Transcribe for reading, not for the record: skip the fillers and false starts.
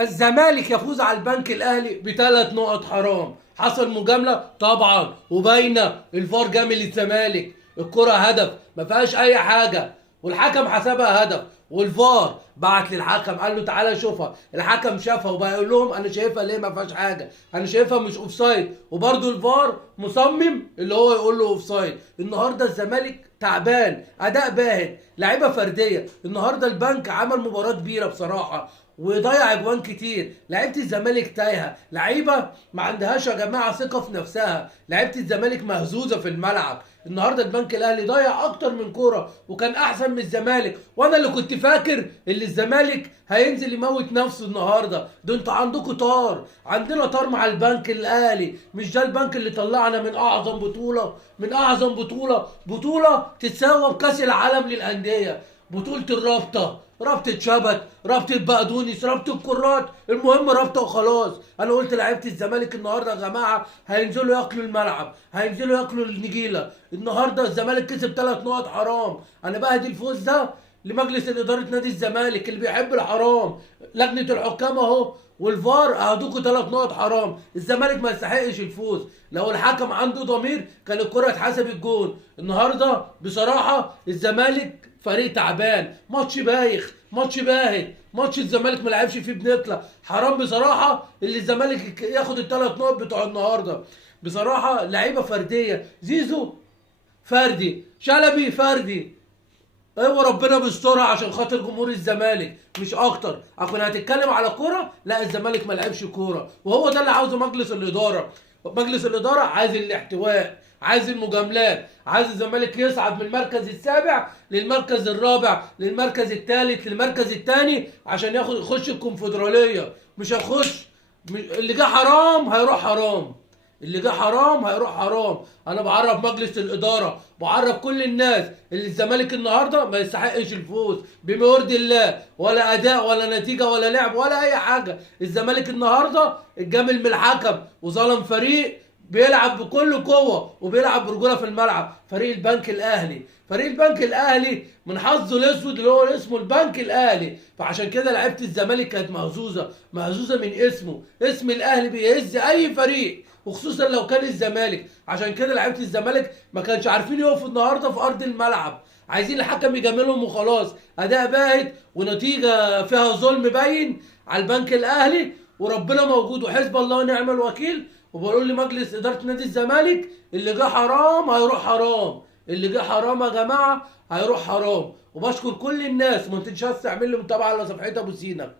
الزمالك يفوز على البنك الاهلي بثلاث نقط حرام. حصل مجامله طبعا وباينه، الفار جامل للزمالك، الكره هدف ما فيهاش اي حاجه، والحكم حسبها هدف، والفار بعت للحكم قال له تعالى شوفها، الحكم شافها وبقى يقول لهم انا شايفها ليه ما فيهاش حاجه، انا شايفها مش اوفسايد، وبرده الفار مصمم اللي هو يقول له اوفسايد. النهارده الزمالك تعبان، اداء باهت، لعيبه فرديه. النهارده البنك عمل مباراه كبيره بصراحه وضيع اجوان كتير. لعيبه الزمالك تايهه، لعيبه ما عندهاش يا جماعه ثقه في نفسها، لعيبه الزمالك مهزوزه في الملعب. النهارده البنك الاهلي ضيع اكتر من كوره وكان احسن من الزمالك، وانا اللي كنت فاكر ان الزمالك هينزل يموت نفسه النهارده. ده انتوا عندكم طار، عندنا طار مع البنك الاهلي. مش ده البنك اللي طلعنا من اعظم بطوله، من اعظم بطوله تتساوى بكاس العالم للانديه، بطولة الرابطة، رابطة شبت، رابطة بقدونس، رابطة كرات، المهم رابطة وخلاص. انا قلت لعيبة الزمالك النهارده يا جماعة هينزلوا ياكلوا الملعب، هينزلوا ياكلوا النجيلة. النهارده الزمالك كسب ثلاث نقط حرام. انا بهدي الفوز ده لمجلس إدارة نادي الزمالك اللي بيحب الحرام، لجنة الحكام اهو والفار اهدوكوا ثلاث نقط حرام. الزمالك ما يستحقش الفوز، لو الحكم عنده ضمير كان الكرة اتحسب الجون. النهارده بصراحة الزمالك فريق تعبان، ماتش بايخ، ماتش باهت، ماتش الزمالك ما لعبش فيه بنطلع. حرام بصراحه اللي الزمالك ياخد الثلاث نقط بتوع النهارده. بصراحه لعيبه فرديه، زيزو فردي، شلبي فردي. ايوه ربنا بيسترها عشان خاطر جمهور الزمالك مش اكتر. كنا هتتكلم على كوره، لا الزمالك ما لعبش كوره، وهو ده اللي عاوزه مجلس الاداره. مجلس الاداره عايز الاحتواء، عايز المجاملات، عايز الزمالك يصعد من المركز السابع للمركز الرابع للمركز الثالث للمركز الثاني عشان يخش الكونفدراليه. مش هيخش. اللي جه حرام هيروح حرام، اللي جه حرام هيروح حرام. انا بعرف مجلس الاداره، بعرف كل الناس اللي الزمالك النهارده ما يستحقش الفوز بما يرضي الله، ولا اداء ولا نتيجه ولا لعب ولا اي حاجه. الزمالك النهارده اتجامل من الحكم وظلم فريق بيلعب بكل قوه وبيلعب برجوله في الملعب، فريق البنك الاهلي. فريق البنك الاهلي من حظه الاسود اللي هو اسمه البنك الاهلي، فعشان كده لعيبه الزمالك كانت مهزوزه، مهزوزه من اسمه. اسم الاهلي بيهز اي فريق وخصوصا لو كان الزمالك. عشان كده لعيبه الزمالك ما كانش عارفين يقفوا النهارده في ارض الملعب، عايزين الحكم يجاملهم وخلاص. اداء باهت ونتيجه فيها ظلم باين على البنك الاهلي، وربنا موجود وحزب الله ونعم الوكيل. وبقول لمجلس اداره نادي الزمالك اللي جه حرام هيروح حرام، اللي جه حرام يا جماعه هيروح حرام. وبشكر كل الناس، ما تنساش تعمل لي متابعه على صفحتي ابو سينا.